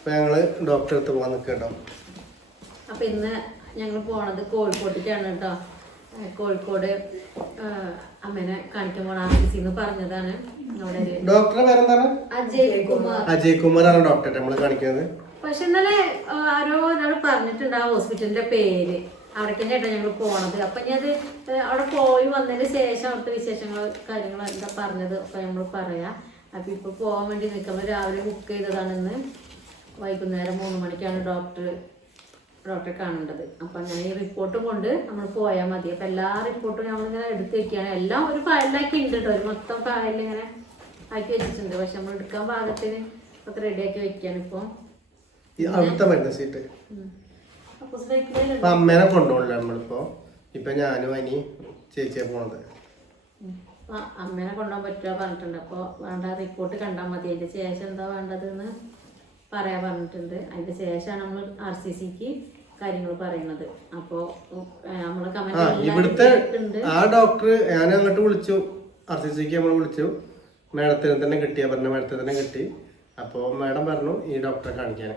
അപ്പോൾ ഞങ്ങൾ ഡോക്ടറെ അടുത്ത് പോകാൻ നിൽക്കട്ടോ. അപ്പോൾ ഇന്ന് ഞങ്ങൾ പോണത് കോഴിക്കോട്ടേക്കാണ് കേട്ടോ. കോഴിക്കോട് അമ്മേനെ കാണിക്കാൻ പോണ ആർസിന്ന് പറഞ്ഞതാണ്. അവിടെ ഡോക്ടറെ പേരെന്താണ്? അജയ് കുമാറാണ് ഡോക്ടറെ നമ്മൾ കാണിക്കുന്നത്. പക്ഷെ ഇന്നലെ ആരോ ഒരാൾ പറഞ്ഞിട്ടുണ്ട് ആ ഹോസ്പിറ്റലിന്റെ പേര്. അവിടേക്ക് തന്നെയാട്ടോ ഞങ്ങൾ പോണത്. അപ്പൊ ഞാൻ അത് അവിടെ പോയി വന്നതിന് ശേഷം അവിടുത്തെ വിശേഷങ്ങൾ കാര്യങ്ങൾ എന്താ പറഞ്ഞത് ഒക്കെ നമ്മൾ പറയാം. അപ്പൊ ഇപ്പൊ പോകാൻ വേണ്ടി നിൽക്കുമ്പോൾ രാവിലെ ബുക്ക് ചെയ്തതാണെന്ന്. വൈകുന്നേരം 3 മണിക്കാണ് ഡോക്ടറെ കാണേണ്ടത്. അപ്പൊ ഞാൻ ഈ റിപ്പോർട്ട് കൊണ്ട് നമ്മൾ പോയാൽ മതി. അപ്പൊ എല്ലാ റിപ്പോർട്ടും നമ്മളിങ്ങനെ എടുത്ത് വെക്കുകയാണ്. എല്ലാം ഒരു ഫയലിലാക്കി ഉണ്ട് കേട്ടോ. ഒരു മൊത്തം ഫയലിൽ ഇങ്ങനെ ആക്കി വെച്ചിട്ടുണ്ട്. പക്ഷെ നമ്മൾ എടുക്കാൻ പാകത്തിന് ഒക്കെ റെഡിയാക്കി വെക്കുകയാണ് ഇപ്പൊ. അവിടുത്തെ മരുന്ന് സീറ്റ് അമ്മേനെ കൊണ്ടുപോകണില്ല നമ്മളിപ്പോ. ഇപ്പൊ ഞാനും അനി ചേച്ചിയെ പോണത്. അമ്മേനെ കൊണ്ടുപോകാൻ പറ്റുക പറഞ്ഞിട്ടുണ്ട്. അപ്പോൾ വേണ്ട റിപ്പോർട്ട് കണ്ടാൽ മതി. അതിന്റെ ശേഷം എന്താ വേണ്ടതെന്ന് പറയാൻ പറഞ്ഞിട്ടുണ്ട്. അതിന്റെ ശേഷമാണ് നമ്മൾ RCCക്ക് കാര്യങ്ങൾ പറയുന്നത്. അപ്പോൾ നമ്മള് ഇവിടുത്തെ ആ ഡോക്ടർ ഞാൻ അങ്ങോട്ട് വിളിച്ചു. RCCക്ക് നമ്മൾ വിളിച്ചു. മാഡത്തിന് തന്നെ കിട്ടിയ പറഞ്ഞ മാഡത്തിന് തന്നെ കിട്ടി. അപ്പോൾ മാഡം പറഞ്ഞു ഈ ഡോക്ടറെ കാണിക്കാൻ.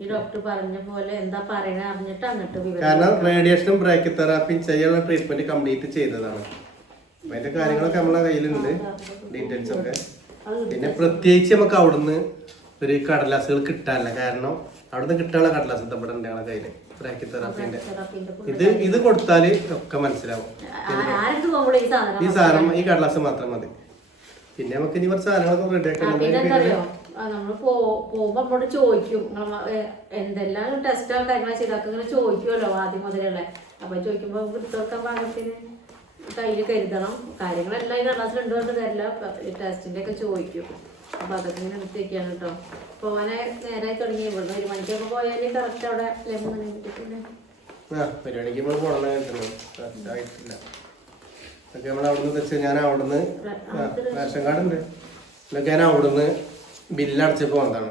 ഈ ഡോക്ടർ പറഞ്ഞ പോലെ എന്താ പറയണ അറിഞ്ഞിട്ട് അങ്ങോട്ട് കാരണം റേഡിയേഷനും ബ്രേക്ക് തെറാപ്പിയും ചെയ്യാനുള്ള ട്രീറ്റ്മെന്റ് കംപ്ലീറ്റ് ചെയ്തതാണ്. അതിന്റെ കാര്യങ്ങളൊക്കെ നമ്മളെ കയ്യിലുണ്ട്, ഡീറ്റെയിൽസ് ഒക്കെ. പിന്നെ പ്രത്യേകിച്ച് നമുക്ക് അവിടുന്ന് ഒരു കടലാസുകൾ കിട്ടാനില്ല. കാരണം അവിടുന്ന് കിട്ടാനുള്ള കടലാസ് ഇവിടെ ഉണ്ട് ഞങ്ങളുടെ കയ്യില്. ബ്രേക്ക് തെറാപ്പിന്റെ ഇത് കൊടുത്താല് ഒക്കെ മനസ്സിലാവും. ഈ സാധനം ഈ കടലാസ് മാത്രം മതി. പിന്നെ നമുക്ക് ഇനി കുറച്ച് സാധനങ്ങളൊക്കെ റെഡിയാക്കണം. നമ്മള് പോകുമ്പോ നമ്മളോട് ചോദിക്കും എന്തെല്ലാം ടെസ്റ്റോ കാര്യങ്ങളോ ചെയ്തൊക്കെ ഇങ്ങനെ ചോദിക്കുമല്ലോ ആദ്യം മുതലുള്ള. അപ്പൊ ചോദിക്കുമ്പോ എടുത്തോക്കാൻ പാകത്തിന് കയ്യിൽ കരുതണം. കാര്യങ്ങളെല്ലാം ഈ കടലാസിൽ ഉണ്ടോണ്ട് തരില്ല. ടെസ്റ്റിന്റെ ഒക്കെ ചോദിക്കും. അപ്പൊ അതൊക്കെ ഇങ്ങനെ എടുത്ത് വെക്കാണ് കേട്ടോ. പോവാനെ നേരായി തുടങ്ങി. ഇവിടെ 1 മണിക്കൊക്കെ പോയാല് കറക്റ്റ് അവിടെ പരിപാടിക്ക് നമ്മൾ പോകണമായിട്ടില്ല. ഒക്കെ നമ്മൾ അവിടുന്ന് വെച്ച് ഞാൻ അവിടുന്ന് റേഷൻ കാർഡ് ഉണ്ട്. ഇതൊക്കെ ഞാൻ അവിടുന്ന് ബില്ലടച്ചപ്പോൾ വന്നതാണ്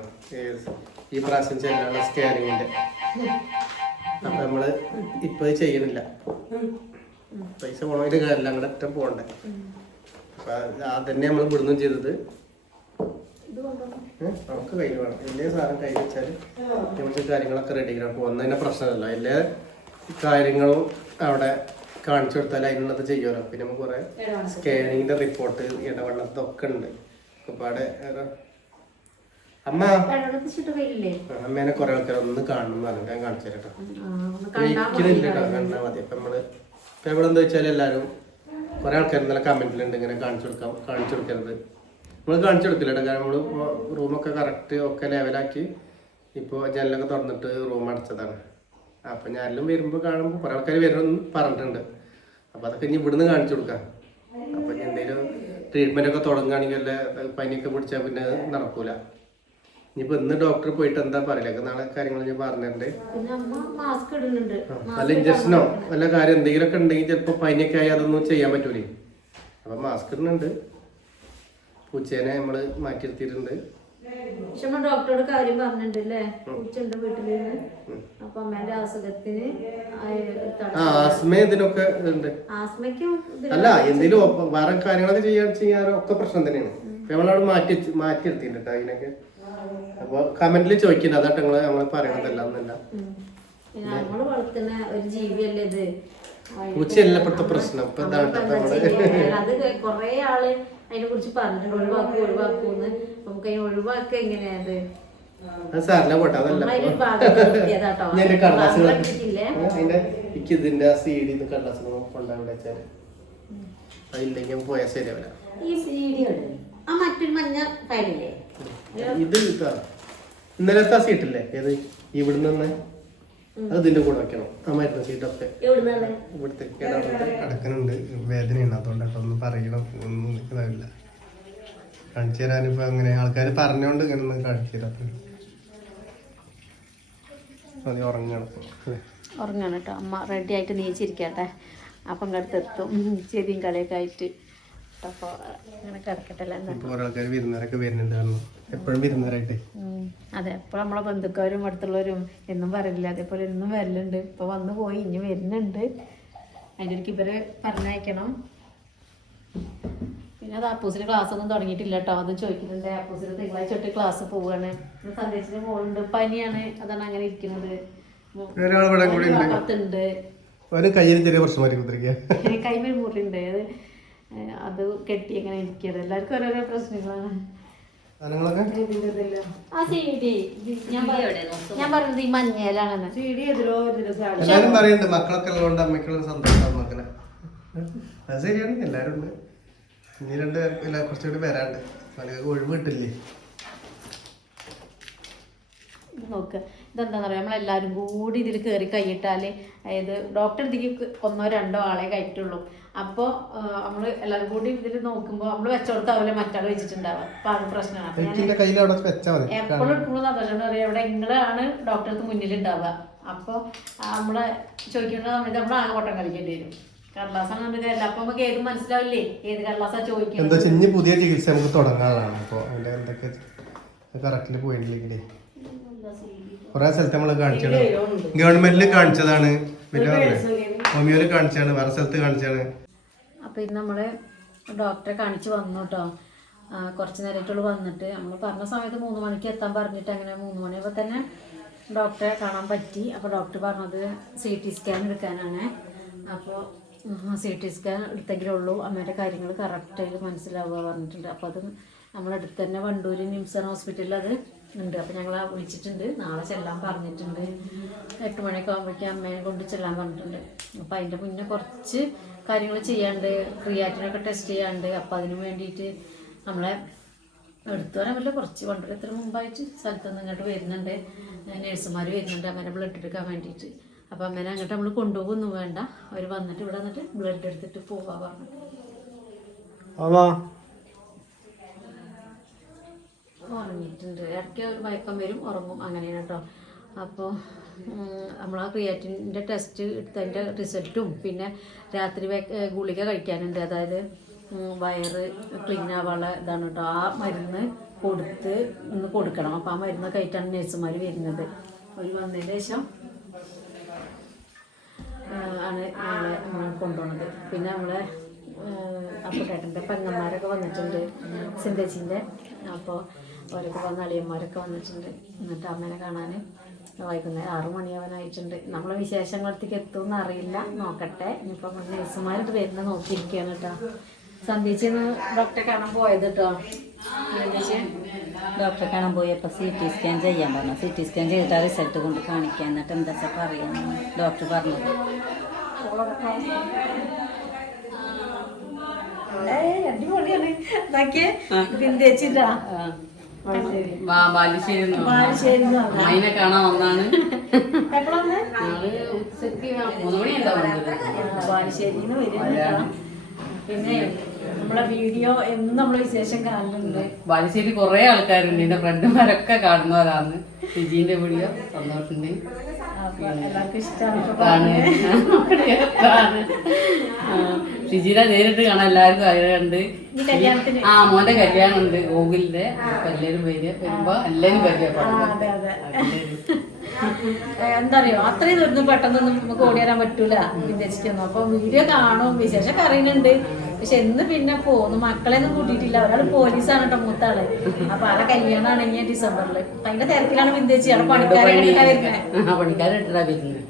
ഈ പ്രാവശ്യം ചെയ്യാനുള്ള സ്കാനിങ്ങിന്റെ. അപ്പൊ നമ്മള് ഇപ്പൊ ചെയ്യണില്ല. പൈസ പോണതിന്റെ കാര്യമില്ല, അങ്ങോട്ട് ഒറ്റ പോകണ്ടേ. അപ്പൊ അതന്നെ നമ്മൾ ഇവിടുന്ന് ചെയ്തത്. നമുക്ക് കയ്യിൽ വേണം. എല്ലാ സാധനം കയ്യിൽ വെച്ചാൽ നമുക്ക് കാര്യങ്ങളൊക്കെ റെഡി ആക്കണം. പോകുന്നതിന്റെ പ്രശ്നമല്ല. എല്ലാ കാര്യങ്ങളും അവിടെ കാണിച്ചു കൊടുത്താൽ അതിനുള്ളത് ചെയ്യുമല്ലോ. പിന്നെ നമുക്ക് കുറെ സ്കാനിങ്ങിന്റെ റിപ്പോർട്ട് ഇടവെള്ളത്തൊക്കെ ഉണ്ട്. അപ്പാടെ അമ്മേനെ കുറെ ആൾക്കാർ ഒന്ന് കാണണം പറഞ്ഞു. ഞാൻ കാണിച്ചു തരട്ടോ. ഒരിക്കലില്ല കേട്ടോ, കണ്ടാൽ മതി. അപ്പൊ നമ്മള് ഇപ്പൊ ഇവിടെ എന്താ വെച്ചാൽ എല്ലാരും കുറെ ആൾക്കാർ ഇന്നലെ കമന്റിലുണ്ട് ഇങ്ങനെ കാണിച്ചു കൊടുക്കരുത്. നമ്മൾ കാണിച്ചു കൊടുക്കില്ല കേട്ടോ. കാരണം നമ്മള് റൂമൊക്കെ കറക്റ്റ് ഒക്കെ ലെവലാക്കി ഇപ്പൊ ജനലൊക്കെ തുറന്നിട്ട് റൂം അടച്ചതാണ്. അപ്പൊ ഞാനെല്ലാം വരുമ്പോ കാണുമ്പോ കുറെ ആൾക്കാർ വരുമെന്ന് പറഞ്ഞിട്ടുണ്ട്. അപ്പൊ അതൊക്കെ ഇനി ഇവിടുന്ന് കാണിച്ചു കൊടുക്കാം. അപ്പൊ ഇനി എന്തെങ്കിലും ട്രീറ്റ്മെന്റ് ഒക്കെ തുടങ്ങുകയാണെങ്കിൽ അല്ലെ പനിയൊക്കെ പിടിച്ചാൽ പിന്നെ നടക്കൂല. ഇനിയിപ്പോ ഇന്ന് ഡോക്ടർ പോയിട്ട് എന്താ പറയില്ല. നാളെ കാര്യങ്ങൾ ഞാൻ പറഞ്ഞിട്ടുണ്ട്. വല്ല ഇഞ്ചക്ഷനോ വല്ല കാര്യം എന്തെങ്കിലുമൊക്കെ ഉണ്ടെങ്കിൽ ചിലപ്പോ പനിയൊക്കെ ആയി അതൊന്നും ചെയ്യാൻ പറ്റൂലേ. അപ്പൊ മാസ്ക് ഇടുന്നുണ്ട്. പൂച്ചേനെ നമ്മള് മാറ്റിയിരുത്തിയിട്ടുണ്ട്. ഡോക്ടറോട് കാര്യം പറഞ്ഞിട്ടുണ്ടല്ലേ. പൂച്ചുണ്ട് വീട്ടില്. അപ്പൊ അമ്മേന്റെ അസുഖത്തിന് ആസ്മ ഇതിനൊക്കെ ഉണ്ട്. ആസ്മയ്ക്കും അല്ല എന്തെങ്കിലും വേറെ കാര്യങ്ങളൊക്കെ ചെയ്യാനോ ഒക്കെ പ്രശ്നം തന്നെയാണ്. നമ്മളവിടെ മാറ്റിയിരുത്തിയിട്ടുണ്ട് അതിനൊക്കെ. അപ്പൊ കമന്റിൽ ചോദിക്കുന്നത് അതാട്ട് നമ്മള് പറയണതല്ല ഒന്നല്ല. നമ്മള് വളർത്തുന്ന ഒരു ജീവിയല്ലേ ഇത്. പൂച്ചയല്ല ഇപ്പോഴത്തെ പ്രശ്നം. ഇപ്പൊ അത് കൊറേ ആള് അതിനെ കുറിച്ച് പറഞ്ഞിട്ടുണ്ട്. ഒഴിവാക്കൂന്ന്. നമുക്ക് അതിനെ ഒഴിവാക്കുക എങ്ങനെയാത് സാറില്ല പോട്ടെ. അതല്ല ഇതിന്റെ CD കടലാസ് കൊണ്ടാവിടെ വെച്ചാല് അതില്ലെങ്കിൽ പോയാൽ ശരിയാവില്ല. മറ്റൊരു മഞ്ഞ ഫയലില്ലേ ഇത് ഇന്നലത്തെ സീറ്റില്ലേ ഏത് ഇവിടുന്ന് അത് ഇതിന്റെ കൂടെ വെക്കണം. ആ മരുന്ന് സീറ്റൊക്കെ ഇവിടുത്തെ കിടക്കുന്നുണ്ട്. വേദനയുണ്ട്. അതുകൊണ്ടൊക്കെ ഒന്ന് പറയണം. ഒന്നും നിൽക്കുന്നില്ല. കാണിച്ചു തരാനിപ്പോ അങ്ങനെ ആൾക്കാർ പറഞ്ഞോണ്ട് ഇങ്ങനെ ഒന്നും കാണിച്ചു തരാത്ത മതി. ഉറങ്ങണം കേട്ടോ. അമ്മ റെഡി ആയിട്ട് നീച്ചിരിക്കട്ടെ. അപ്പം കടുത്തെത്തും ചെവിയും കളിയൊക്കെ ആയിട്ട്. അപ്പോൾ അങ്ങനെ കിടക്കട്ടല്ലേ. ആൾക്കാർ വിരുന്നേരൊക്കെ വരുന്നുണ്ട്. എപ്പോഴും വിരുന്നേരായിട്ടേ. അതെ, എപ്പോഴും നമ്മളെ ബന്ധുക്കാരും അടുത്തുള്ളവരും എന്നും പറയില്ല. അതേപോലെ എന്നും വരലുണ്ട്. ഇപ്പൊ വന്നു പോയി, ഇനി വരുന്നുണ്ട്. അതിൻ്റെ ഇടയ്ക്ക് ഇവരെ പറഞ്ഞയക്കണം. പിന്നെ അത് അപ്പൂസിന് ക്ലാസ് ഒന്നും തുടങ്ങിയിട്ടില്ല കേട്ടോ. അതും ചോദിക്കുന്നുണ്ട്. അപ്പൂസിന് തിങ്കളാഴ്ച തൊട്ട് ക്ലാസ് പോവുകയാണ്. സന്ദേശത്തിന് മോളുണ്ട്, പനിയാണ്, അതാണ് അങ്ങനെ ഇരിക്കുന്നത്. കൈമേൽ മുറിയുണ്ട്, അത് കെട്ടി അങ്ങനെ ഇരിക്കുന്നത്. എല്ലാവർക്കും ഓരോരോ പ്രശ്നങ്ങളാണ്. ആ CD ഞാൻ പറഞ്ഞത് ഈ മഞ്ഞയിലാണ്. CD എല്ലാരും പറയുന്നുണ്ട് മക്കളൊക്കെ ഉള്ളതുകൊണ്ട് അമ്മയ്ക്കുള്ള സന്തോഷം മക്കളെ. അത് ശരിയാണ്, എല്ലാരും ഉണ്ട്. ഇനി 2 പേർക്ക് കുറച്ചുകൂടി വരാണ്ട്, പലർക്ക് ഒഴിവ് കിട്ടില്ലേ. നോക്കുക, ഇതെന്താ പറയുക, നമ്മളെല്ലാവരും കൂടി ഇതിൽ കയറി കൈയിട്ടാൽ, അതായത് ഡോക്ടർ ഇതിക്ക് 1 or 2 ആളെ കയറ്റുള്ളൂ. അപ്പോൾ നമ്മൾ എല്ലാവരും കൂടി ഇതിൽ നോക്കുമ്പോൾ നമ്മൾ വെച്ചോടത്താവില്ല മറ്റാൾ വെച്ചിട്ടുണ്ടാവുക. അപ്പോൾ അത് പ്രശ്നമാണ്. എപ്പോഴും എടുക്കുമ്പോൾ സന്തോഷം പറയാം, ഇവിടെ നിങ്ങളാണ് ഡോക്ടർക്ക് മുന്നിലുണ്ടാവുക. അപ്പോൾ നമ്മളെ ചോദിക്കേണ്ടത് നമ്മൾ ആകെ ഓട്ടം കളിക്കേണ്ടി വരും. കടലാസാണ് അപ്പൊ നമുക്ക് ഏത് മനസ്സിലാവില്ലേ ഏത് കടലാസാ ചോദിക്കുന്നത്. പുതിയ ചികിത്സ നമുക്ക് തുടങ്ങാനുള്ളതാണ്. അപ്പോൾ അതിന്റെ എന്തൊക്കെ കറക്റ്റില് പോയിട്ടില്ലെങ്കിലേ കുറെ സ്ഥലത്ത് നമ്മൾ കാണിച്ചാണ്. ഗവൺമെന്റിൽ കാണിച്ചതാണ്, പിന്നെ ഹോമിയോയിൽ കാണിച്ചാണ്, വേറെ സ്ഥലത്ത് കാണിച്ചാണ്. അപ്പൊ ഇന്ന് നമ്മള് ഡോക്ടറെ കാണിച്ച് വന്നു കേട്ടോ. കുറച്ച് നേരമായിട്ടുള്ളൂ വന്നിട്ട്. നമ്മൾ പറഞ്ഞ സമയത്ത് 3 മണിക്ക് എത്താൻ പറഞ്ഞിട്ട് അങ്ങനെ 3 മണിയാകുമ്പോൾ തന്നെ ഡോക്ടറെ കാണാൻ പറ്റി. അപ്പോൾ ഡോക്ടർ പറഞ്ഞത് CT സ്കാൻ എടുക്കാനാണ്. അപ്പോൾ CT സ്കാൻ എടുത്തെങ്കിലേ ഉള്ളൂ അമ്മേൻ്റെ കാര്യങ്ങൾ കറക്റ്റായിട്ട് മനസ്സിലാവുക പറഞ്ഞിട്ടുണ്ട്. അപ്പോൾ അത് നമ്മളടുത്ത് തന്നെ വണ്ടൂർ നിംസൺ ഹോസ്പിറ്റലിൽ അത് ഉണ്ട്. അപ്പോൾ ഞങ്ങൾ വിളിച്ചിട്ടുണ്ട്, നാളെ ചെല്ലാൻ പറഞ്ഞിട്ടുണ്ട്. 8 മണിയൊക്കെ ആകുമ്പോഴേക്കും അമ്മേനെ കൊണ്ട് ചെല്ലാൻ പറഞ്ഞിട്ടുണ്ട്. അപ്പോൾ അതിൻ്റെ മുന്നേ കുറച്ച് കാര്യങ്ങൾ ചെയ്യാണ്ട്, ക്രിയാറ്റിനൊക്കെ ടെസ്റ്റ് ചെയ്യാണ്ട്. അപ്പോൾ അതിന് വേണ്ടിയിട്ട് നമ്മളെ എടുത്തു വരാൻ പറ്റില്ല, കുറച്ച് വണ്ടൂരത്തിന് മുമ്പായിട്ട് സ്ഥലത്തുനിന്ന് ഇങ്ങോട്ട് വരുന്നുണ്ട്, നഴ്സുമാർ വരുന്നുണ്ട് അമ്മേനെ ബ്ലഡ് എടുക്കാൻ വേണ്ടിയിട്ട്. അപ്പോൾ അമ്മേനെ അങ്ങോട്ട് നമ്മൾ കൊണ്ടുപോകൊന്നും വേണ്ട, അവർ വന്നിട്ട് ഇവിടെ വന്നിട്ട് ബ്ലഡ് എടുത്തിട്ട് പോവാ പറഞ്ഞു. ഉറങ്ങിയിട്ടുണ്ട്, ഇടയ്ക്ക് ഒരു മയക്കം വരും, ഉറങ്ങും, അങ്ങനെയാണ് കേട്ടോ. അപ്പോൾ നമ്മൾ ആ ക്രിയാറ്റിൻ്റെ ടെസ്റ്റ് എടുത്തതിൻ്റെ റിസൾട്ടും പിന്നെ രാത്രി ഗുളിക കഴിക്കാനുണ്ട്, അതായത് വയറ് ക്ലീൻ ആവാനുള്ള ഇതാണ് കേട്ടോ. ആ മരുന്ന് കൊടുക്കണം. അപ്പോൾ ആ മരുന്ന് കഴിച്ചാണ് നഴ്സുമാർ വരുന്നത്. അവർ വന്നതിന് ശേഷം ആണ് നമ്മളെ കൊണ്ടുപോകുന്നത്. പിന്നെ നമ്മളെ അപ്പുട്ടേട്ടൻ്റെ പെങ്ങന്മാരൊക്കെ വന്നിട്ടുണ്ട്, സിന്തേച്ചിൻ്റെ. അപ്പോൾ അവരൊക്കെ വന്ന് അളിയന്മാരൊക്കെ വന്നിട്ടുണ്ട്. എന്നിട്ട് അമ്മേനെ കാണാൻ വൈകുന്നേരം 6 മണിയാവാനായിട്ടുണ്ട്. നമ്മളെ വിശേഷങ്ങളത്തേക്ക് എത്തുമെന്ന് അറിയില്ല, നോക്കട്ടെ. ഇനിയിപ്പോൾ നഴ്സുമാരിട്ട് വരുന്ന നോക്കിയിരിക്കുകയാണ് കേട്ടോ. സന്ധ്യച്ചെന്ന് ഡോക്ടറെ കാണാൻ പോയത് കേട്ടോ. ഡോക്ടറെ കാണാൻ പോയപ്പോൾ CT സ്കാൻ ചെയ്യാൻ പറഞ്ഞു. CT സ്കാൻ ചെയ്തിട്ട് റിസൾട്ട് കൊണ്ട് കാണിക്കാൻ. എന്നിട്ട് എന്താ വെച്ചാൽ പറയാമെന്ന് ഡോക്ടർ പറഞ്ഞത്. അടിപൊളിയാണ്. ഇതാക്കിയ പിന്തേച്ചിട്ടാ അതിനെ കാണാൻ വന്നാണ്. ബാലുശ്ശേരിന്ന് വരുന്നുണ്ട്. പിന്നെ നമ്മളെ വീഡിയോ എന്നും നമ്മളെ വിശേഷം കാണുന്നുണ്ട്. ബാലുശ്ശേരി കുറെ ആൾക്കാരുണ്ട്, എന്റെ ഫ്രണ്ടുമാരൊക്കെ കാണുന്നവരാണ് ഷിജീന്റെ വീഡിയോ. സന്തോഷുണ്ട്, എല്ലാവർക്കും ഇഷ്ടമാണ്. ഷിജീനെ നേരിട്ട് കാണാൻ എല്ലാവർക്കും ആഗ്രഹമുണ്ട്. മോന്റെ കല്യാണം ഉണ്ട് ഗോകുലിന്റെ. അപ്പൊ എല്ലാവരും വരുമ്പോ എല്ലാരും പരിചയപ്പെടും. എന്താ അറിയോ, അത്രയും ദൂരം പെട്ടെന്നൊന്നും നമുക്ക് ഓടി വരാൻ പറ്റൂല വിദേശിക്കൊന്നും. അപ്പൊ വീഡിയോ കാണും, വിശേഷം അറിയുന്നുണ്ട്. പക്ഷെ എന്ന് പിന്നെ പോന്നു, മക്കളെയൊന്നും കൂട്ടിയിട്ടില്ല. ഒരാൾ പോലീസാണ് കേട്ടോ, മൂത്താള്. അപ്പൊ ആളെ കല്യാണമാണ് ഇനി ഡിസംബറിൽ. അപ്പൊ അതിന്റെ തിരക്കിലാണ് വിദേശി. അവിടെ പണിക്കാരിട്ടാ വരുന്നത്.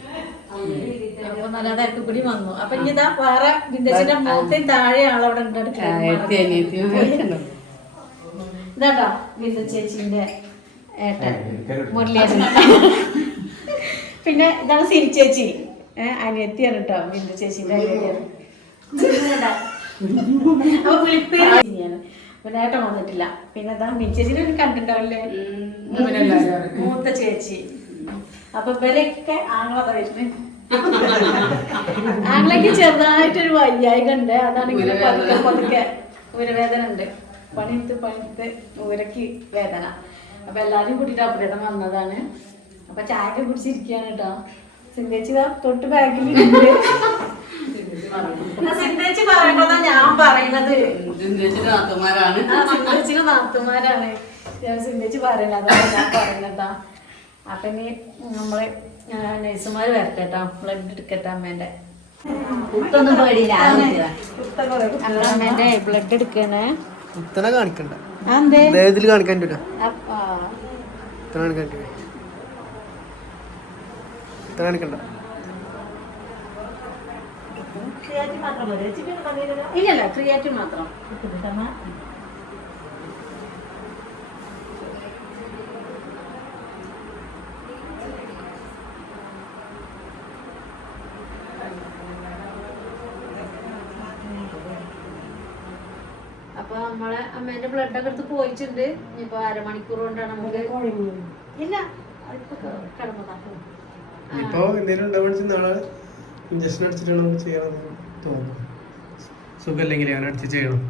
അപ്പൊ നല്ല തിരക്ക് കൂടി വന്നു. അപ്പൊ ഇനി ഇതാ വേറെ വിദേശിന്റെ മൂത്തേയും താഴെ ആളവിടെ ഉണ്ട്. ഇതാട്ടോ വിന്ദ ചേച്ചിന്റെ ഏട്ടൻ മുരളിയേട്ടൻ. പിന്നെ ഇതാണ് സിരി ചേച്ചി, അനിയത്തിയാണ് കേട്ടോ. വിന്ദ ചേച്ചിന്റെ അനിയത്തിയാണ്. പിന്നെ ഏട്ടൻ വന്നിട്ടില്ല. പിന്നെ ഇതാ മിൻ ചേച്ചിനെ കണ്ടിട്ടുണ്ടാവില്ലേ, മൂത്ത ചേച്ചി. അപ്പൊ ഇവരൊക്കെ ആങ്ങളത വരുന്നത്. ആങ്ങളേക്ക് ചെറുതായിട്ടൊരു വയ്യായിക ഉണ്ട്. അതാണെങ്കിൽ പതുക്കെ പതുക്കെ ഊരവേദന ഉണ്ട്. പണിയെടുത്ത് ഊരക്ക് വേദന. അപ്പൊ എല്ലാരും കൂട്ടിട്ട് അപ്പുറം വന്നതാണ്. അപ്പൊ ചായ കുടിച്ചിരിക്കുകയാണ് കേട്ടോ. സിന്തേച്ചി തൊട്ട് ബാഗിലുണ്ട്. സിന്തേച്ചി പറയുമ്പോഴാ ഞാൻ പറയുന്നത്. സിന്തേച്ചിന്റെ നാത്തുമാരാണ് സിന്തേച്ചി പറയുന്നത്, അതാണ് ഞാൻ പറയുന്നതാ. അപ്പൊ ഇനി നമ്മള് നഴ്സുമാര് വരട്ടെ കേട്ടോ, ബ്ലഡ് എടുക്കട്ടെ അമ്മേന്റെ. കുത്തൊന്നും പേടിയില്ല അമ്മേന്റെ ബ്ലഡ് എടുക്കണേ. ഇത്തനെ കാണിക്കണ്ട, അതെന്തേ? ഇതിൽ കാണിക്കാൻ പറ്റൂല, ഇത്ര കാണിക്കാൻ പറ്റൂല, ഇത്ര കാണിക്കണ്ട. ഇല്ലല്ല, ക്രിയേറ്റീവ് മാത്രം. അപ്പൊ നമ്മളെ അമ്മേന്റെ ബ്ലഡ് ഒക്കെ എടുത്ത് പോയിട്ടുണ്ട്. ഇനിയിപ്പോ അരമണിക്കൂർ കൊണ്ടാണ് നമുക്ക്. ഇല്ല, കിടന്നതാ. ഇപ്പൊ എന്തെങ്കിലും ഉണ്ടാവുക നാളെ ഇഞ്ചക്ഷൻ അടിച്ചിട്ടാണ് നമുക്ക് ചെയ്യാൻ തോന്നുന്നു. സുഖമില്ലെങ്കിൽ അങ്ങനെ അടിച്ച് ചെയ്യണം.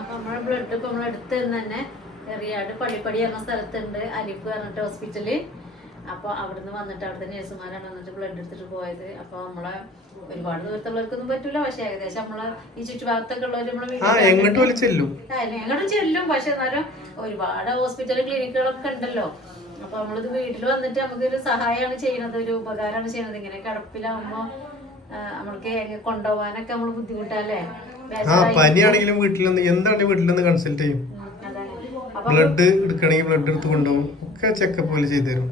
അപ്പൊ നമ്മളെ ബ്ലഡ് ഇപ്പൊ നമ്മളെ അടുത്ത് തന്നെ എറിയാട് പള്ളിപ്പടി എന്ന സ്ഥലത്തുണ്ട്, അരിപ്പ് പറഞ്ഞിട്ട് ഹോസ്പിറ്റല്. അപ്പൊ അവിടുന്ന് വന്നിട്ട് അവിടുത്തെ നേഴ്സുമാരാണ് വന്നിട്ട് ബ്ലഡ് എടുത്തിട്ട് പോയത്. അപ്പൊ നമ്മളെ ഒരുപാട് ദൂരത്തുള്ളവർക്കൊന്നും പറ്റൂല, പക്ഷെ ഏകദേശം നമ്മളെ ഈ ചുറ്റുഭാഗത്തൊക്കെ ഉള്ളവർ നമ്മളെ എങ്ങോട്ടും ചെല്ലും. എങ്ങോട്ടും ചെല്ലും. പക്ഷെ എന്നാലും ഒരുപാട് ഹോസ്പിറ്റല് ക്ലിനിക്കുകളൊക്കെ ഉണ്ടല്ലോ. അപ്പൊ നമ്മളിത് വീട്ടിൽ വന്നിട്ട് നമുക്കൊരു സഹായമാണ് ചെയ്യണത്, ഒരു ഉപകാരമാണ് ചെയ്യണത്. ഇങ്ങനെ കിടപ്പിലാവുമ്പോ നമ്മൾക്ക് കൊണ്ടുപോകാനൊക്കെ നമ്മള് ബുദ്ധിമുട്ടല്ലേ. പനിയാണെങ്കിലും വീട്ടിലൊന്ന് എന്താണെങ്കിലും വീട്ടിലൊന്ന് കൺസൾട്ട് ചെയ്യും. ബ്ലഡ് എടുക്കണമെങ്കിൽ ബ്ലഡ് എടുത്ത് കൊണ്ടുപോകും, ഒക്കെ ചെക്കപ്പ് പോലെ ചെയ്തു തരും.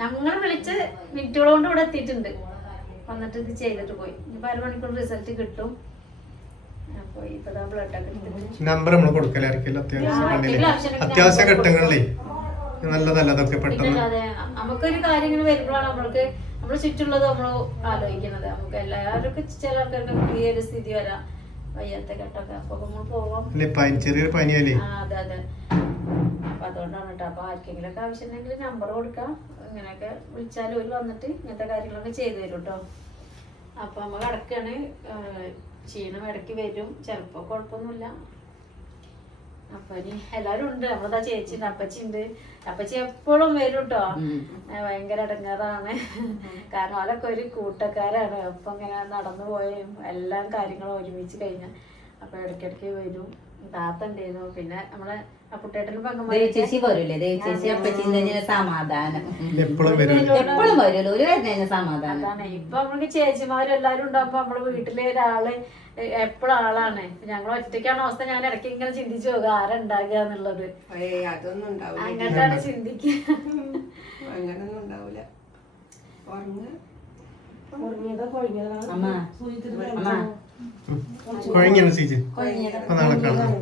ഞങ്ങൾ വിളിച്ച് മിനിറ്റുകൾ കൊണ്ട് ഇവിടെ എത്തിയിട്ടുണ്ട്. വന്നിട്ട് ഇത് ചെയ്തിട്ട് പോയി. ഇനിയിപ്പോ അരമണിക്കൂർ റിസൾട്ട് കിട്ടും. അപ്പൊ ഇപ്പതാ ബ്ലഡ് ഒക്കെ എടുത്തിട്ട് നമ്പർ നമ്മൾ കൊടുക്കലായിരിക്കും അത്യാവശ്യ ഘട്ടങ്ങളിലേ നല്ലതല്ല അതൊക്കെ പെട്ടെന്ന്. അതെ, നമുക്കൊരു കാര്യം ഇങ്ങനെ വരുമ്പോഴാണ് നമ്മൾക്ക് നമ്മള് ചുറ്റുള്ളത് നമ്മൾ ആലോചിക്കുന്നത്. നമുക്ക് എല്ലാവർക്കും ചില ആൾക്കാർക്ക് ഈ ഒരു സ്ഥിതി വരാം, വയ്യാത്ത ഘട്ടമൊക്കെ. അപ്പൊ നമ്മൾ പോവാം. ചെറിയൊരു പനിയല്ലേ. അതെ അതെ. അപ്പൊ അതുകൊണ്ടാണ് കേട്ടോ. അപ്പൊ ആർക്കെങ്കിലും ഒക്കെ ആവശ്യം ഉണ്ടെങ്കിൽ നമ്പർ കൊടുക്കാം. ഇങ്ങനെയൊക്കെ വിളിച്ചാൽ ഒരു വന്നിട്ട് ഇങ്ങനത്തെ കാര്യങ്ങളൊക്കെ ചെയ്തു തരും കേട്ടോ. അപ്പൊ നമ്മ കിടക്കാണ്. ക്ഷീണം ഇടയ്ക്ക് വരും, ചിലപ്പോ കുഴപ്പമൊന്നുമില്ല. അപ്പൊ ഇനി എല്ലാരും ഉണ്ട്. നമ്മളതാ ചേച്ചി ഉണ്ട്, അപ്പച്ചി ഉണ്ട്. അപ്പച്ചി എപ്പോഴും വരും കേട്ടോ. ഭയങ്കര ഇടങ്ങാറാണ്, കാരണം അവരൊക്കെ ഒരു കൂട്ടക്കാരാണ്. അപ്പൊ ഇങ്ങനെ നടന്നു പോയും എല്ലാ കാര്യങ്ങളും ഒരുമിച്ച് കഴിഞ്ഞ. അപ്പൊ ഇടയ്ക്കിടയ്ക്ക് വരും. താത്ത ഉണ്ടായിരുന്നു, പിന്നെ നമ്മളെ അപ്പുട്ടേട്ടനും ചേച്ചി പോരൂലേ, ചേച്ചി അപ്പച്ചിന്റെ സമാധാനം എപ്പോഴും വരൂല്ലോ, ഒരു വരുന്ന സമാധാനം. അതാണ്. ഇപ്പൊ നമ്മൾക്ക് ചേച്ചിമാരും എല്ലാരും ഉണ്ടാകുമ്പോ നമ്മള് വീട്ടിലെ ഒരാള് എപ്പോഴും ആളാണ്. ഞങ്ങൾ ഒറ്റയ്ക്കാണ് അവസ്ഥ. ഞാൻ ഇടയ്ക്ക് ഇങ്ങനെ ചിന്തിച്ചു പോകുക ആരാ ഉണ്ടാകുക എന്നുള്ളത്. അങ്ങോട്ടാണ് ചിന്തിക്കുക. അങ്ങനൊന്നും ഉണ്ടാവൂല. കുഴങ്ങിയാണ് സീജ്. നാളെ കാണാം.